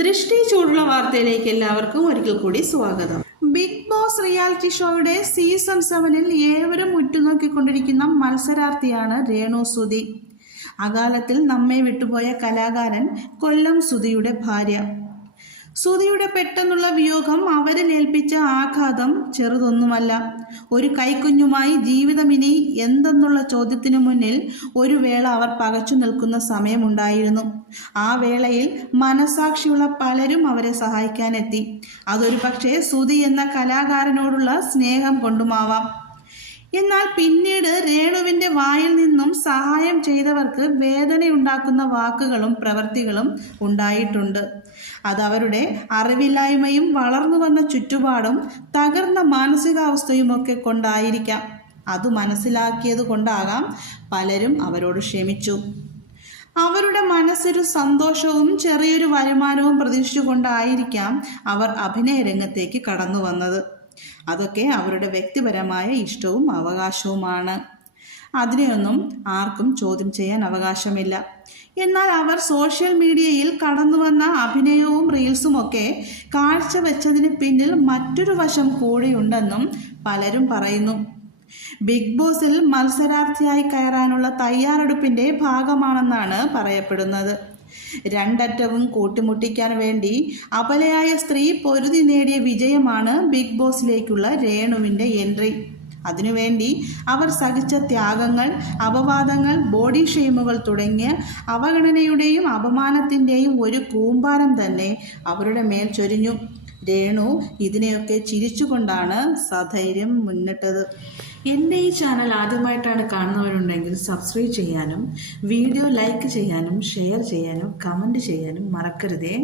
ദൃഷ്ടി ചൂടുള്ള വാർത്തയിലേക്ക് എല്ലാവർക്കും ഒരിക്കൽ കൂടി സ്വാഗതം. ബിഗ് ബോസ് റിയാലിറ്റി ഷോയുടെ സീസൺ സെവനിൽ ഏവരും ഉറ്റുനോക്കിക്കൊണ്ടിരിക്കുന്ന മത്സരാർത്ഥിയാണ് രേണു സുധി. അകാലത്തിൽ നമ്മെ വിട്ടുപോയ കലാകാരൻ കൊല്ലം സുധിയുടെ ഭാര്യ. സുധിയുടെ പെട്ടെന്നുള്ള വിയോഗം അവരിൽ ഏൽപ്പിച്ച ആഘാതം ചെറുതൊന്നുമല്ല. ഒരു കൈക്കുഞ്ഞുമായി ജീവിതം ഇനി എന്തെന്നുള്ള ചോദ്യത്തിനു മുന്നിൽ ഒരു വേള അവർ പകച്ചു നിൽക്കുന്ന സമയമുണ്ടായിരുന്നു. ആ വേളയിൽ മനസാക്ഷിയുള്ള പലരും അവരെ സഹായിക്കാനെത്തി. അതൊരു പക്ഷേ സുധി എന്ന കലാകാരനോടുള്ള സ്നേഹം കൊണ്ടുമാവാം. എന്നാൽ പിന്നീട് രേണുവിന്റെ വായിൽ നിന്നും സഹായം ചെയ്തവർക്ക് വേദനയുണ്ടാക്കുന്ന വാക്കുകളും പ്രവൃത്തികളും ഉണ്ടായിട്ടുണ്ട്. അതവരുടെ അറിവില്ലായ്മയും വളർന്നു വന്ന ചുറ്റുപാടും തകർന്ന മാനസികാവസ്ഥയുമൊക്കെ കൊണ്ടായിരിക്കാം. അത് മനസ്സിലാക്കിയത് കൊണ്ടാകാം പലരും അവരോട് ക്ഷമിച്ചു. അവരുടെ മനസ്സൊരു സന്തോഷവും ചെറിയൊരു വരുമാനവും പ്രതീക്ഷിച്ചുകൊണ്ടായിരിക്കാം അവർ അഭിനയ രംഗത്തേക്ക് കടന്നു വന്നത്. അതൊക്കെ അവരുടെ വ്യക്തിപരമായ ഇഷ്ടവും അവകാശവുമാണ്. അതിനെയൊന്നും ആർക്കും ചോദ്യം ചെയ്യാൻ അവകാശമില്ല. എന്നാൽ അവർ സോഷ്യൽ മീഡിയയിൽ കടന്നു വന്ന അഭിനയവും റീൽസും ഒക്കെ കാഴ്ചവെച്ചതിന് പിന്നിൽ മറ്റൊരു വശം കൂടിയുണ്ടെന്നും പലരും പറയുന്നു. ബിഗ് ബോസിൽ മത്സരാർത്ഥിയായി കയറാനുള്ള തയ്യാറെടുപ്പിന്റെ ഭാഗമാണെന്നാണ് പറയപ്പെടുന്നത്. രണ്ടറ്റവും കൂട്ടിമുട്ടിക്കാൻ വേണ്ടി അപലയായ സ്ത്രീ പൊരുതി നേടിയ വിജയമാണ് ബിഗ് ബോസിലേക്കുള്ള രേണുവിന്റെ എൻട്രി. അതിനുവേണ്ടി അവർ സഹിച്ച ത്യാഗങ്ങൾ അപവാദങ്ങൾ ബോഡി ഷെയിമുകൾ തുടങ്ങിയ അവഗണനയുടെയും അപമാനത്തിന്റെയും ഒരു കൂമ്പാരം തന്നെ അവരുടെ മേൽ ചൊരിഞ്ഞു. രേണു ഇതിനെയൊക്കെ ചിരിച്ചുകൊണ്ടാണ് സധൈര്യം മുന്നിട്ടത്. എന്റെ ഈ ചാനൽ ആദ്യമായിട്ടാണ് കാണുന്നവരുണ്ടെങ്കിൽ സബ്സ്ക്രൈബ് ചെയ്യാനും വീഡിയോ ലൈക്ക് ചെയ്യാനും ഷെയർ ചെയ്യാനും കമന്റ് ചെയ്യാനും മറക്കരുതേ.